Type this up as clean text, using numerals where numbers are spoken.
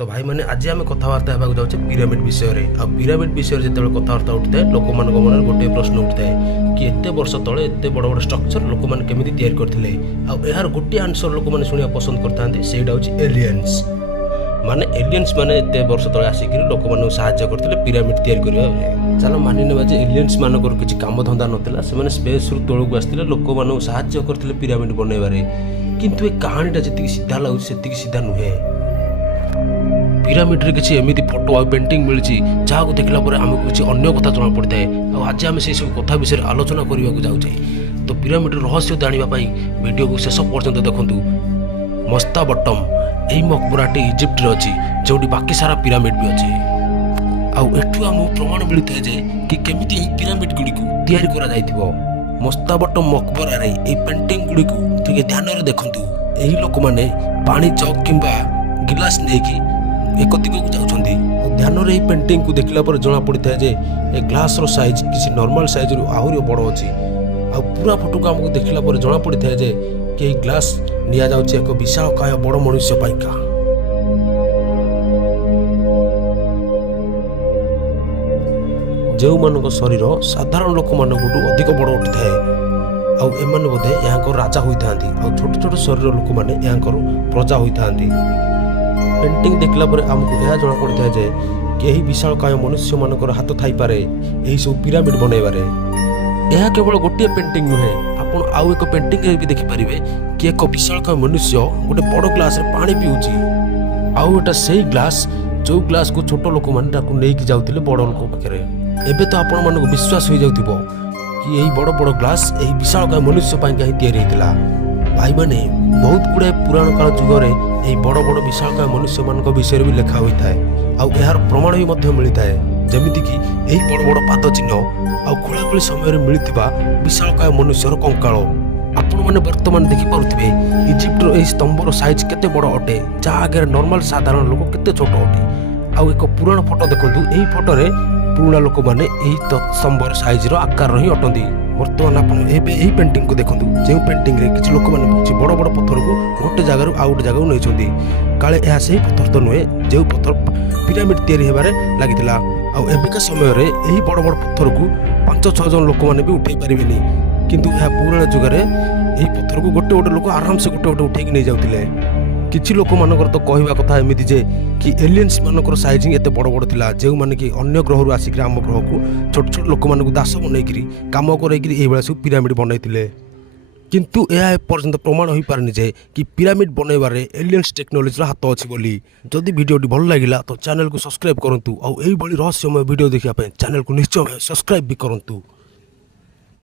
तो भाई मैंने आज आम कथबार्ता होगा जाऊे पिरामिड विषय आ पिरामिड विषय जो कथबार्ता उठी था लोक मन मन गोटे प्रश्न उठी था कि एत वर्ष तले एत बड़ बड़ स्ट्रक्चर लोक मैंने केमी तैयारी करते आर गोटे आंसर लोक मैंने शुणा पसंद करते सेटा हूँ एलियंस माने एलियंस माने एत वर्ष तले आसिक लोक मान साहाଯ୍य करते पिरामिड तैयारी करने चलो मानि नेबा जे एलियंस मानकर किसी काम धंदा नथिला से माने स्पेस रु तळକୁ आस्थिले लोक मान साहाଯ୍य करते पिरामिड बनैबारे किंतु ए कहानीटा जति सीधा लागु सेति सीधा नुहे पिरामिड रे किसी एमिति फोटो आ पेंटिंग मिलची जहाँ को देखला पर हमको किसी अन्य कथा जना पड़ता है और आज आम से सब कथा विषय आलोचना करने को जाऊे तो पिरामिड रहस्य जानापी वीडियो को शेष पर्यंत देखु मस्ताबट्टम यही मकबराटी इजिप्ट रे अच्छी जो बाकी सारा पिरामिड भी अच्छी आठू आम प्रमाण मिलता है कि केमिति पिरामिड गुड़ी को तैयारी करा जाइथिबो मस्ताबट्टम मकबरा रे ए पेंटिंग गुड़ी को टिके ध्यान रे देखंतु एही लोक माने पानी जग किंबा गिलास नेकी एक दिग को जाउछंती ध्यान रे एही पेंटिंग को देखला पर जना पड़ता है जे ए ग्लास रो साइज किसी नॉर्मल साइज रो आहुरी बड़ अछि आ पूरा फोटो को हमको देखला पर जना पड़ता है जे कि ग्लास निया जाउछ एक विशालकाय बड़ मनुष्य पाइका जो मान शरीर साधारण लोक मान अधिक बड़ उठी थाए आने बोधे यहाँ राजा होता छोट छोट शरीर लोक मैंने यहाँ प्रजा होता पेंटिंग देखला आमको यह जना पड़ता है कि विशालकाय मनुष्य मान हाथ थी पारे यही सब पिरामिड बनैबारे यह केवल गोटे पेंटिंग नुहे आपड़ आउ एक पेंटिंग भी देखिपारे कि एक विशालकाय मनुष्य गोटे बड़ ग्लास पानी पीऊँची आउटा से ग्लास जो ग्लास को छोट लोक मैंने नहीं जाते बड़ लोक पाखे एबे तो आपण मानक विश्वास हो जाउथिबो कि यही बड़ बड़ ग्लास यही विशालकाय मनुष्य पाई कहीं तैयारी होता भाई माने बहुत गुड़ाए पुराण काल जुगरे यही बड़ बड़ विशालकाय मनुष्य मान विषय भी लिखा होता है आर प्रमाण भी मध्य मिलता है जमीती कि यही बड़ बड़ पाद चिन्ह आ खोलाखोली समय मिलता विशालकाय मनुष्यर कंकाल आपण मैंने बर्तमान देखिपे इजिप्टर यही स्तंभर साइज केते बड़ अटे जहाँ आगे नॉर्मल साधारण लोक केते छोट अटे आउ एक पुराण फोटो देखु यही फोटो पुराणा लोक मैंने स्तंभर साइज आकार ही अटंती बर्तमान आप पेंटिंग को देखो जो पेंटिंग रे किसी लोक मैंने बड़ बड़ पत्थर को गोटे जगार आउ गोटे जगह नहीं काले यह से पत्थर तो नुहे जो पत्थर पिरामिड तैयारी होबारे लगी एबिका समय रे यही बड़ बड़ पत्थर को 5-6 जन लोक मैंने भी उठे पारे किंतु यह पुराना जुगरे यही पत्थर को गोटे गोटे लोक आराम से गोटे गोटे उठेक नहीं जाते किछि लोक मानकर तो कहवा कथा एमिति जे कि एलियंस मानकर साइजिंग एते बड़ बड़ थिला जे माने कि अन्य ग्रह रु आसिक आम ग्रह को छोट छोट लोक मानक दास बनैकरी काम करैकरी एही बेला सब पिरामिड बनैतिले किंतु यह पर्यंत प्रमाण हो पारनी जे कि पिरामिड बनैबारे एलियंस टेक्नोलोजी हाथ अछि बोली जदि वीडियोटी भल लागिला तो चैनल को सब्सक्राइब करंतु और एही बळी रहस्यमय वीडियो देखिया पे चैनल को निश्चय सब्सक्राइब भी करंतु।